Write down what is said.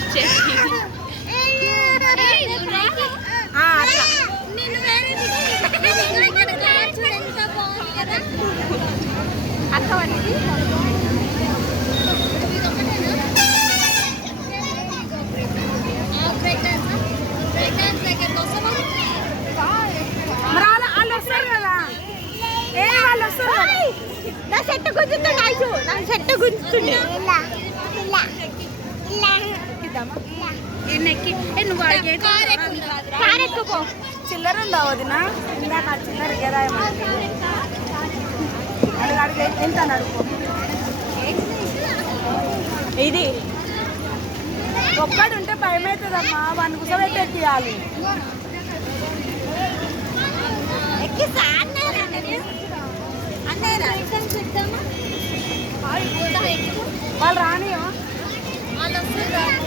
వచ్చేసి అక్క వంటి వాళ్ళు వస్తారు కదా వాళ్ళు వస్తారు నా చెట్టు గుంజుతుండే నా చెట్టు గుంజుతుండే చిల్లర ఉందా వదిన ఇందాక చిల్లర కదా అడిగి ఎంత అడుగు ఇది ఒక్కడు ఉంటే భయం అవుతుందమ్మా వాడిని కూర్చోబెట్టి ఎక్కియాలి వాళ్ళు రాని వాళ్ళు వస్తారు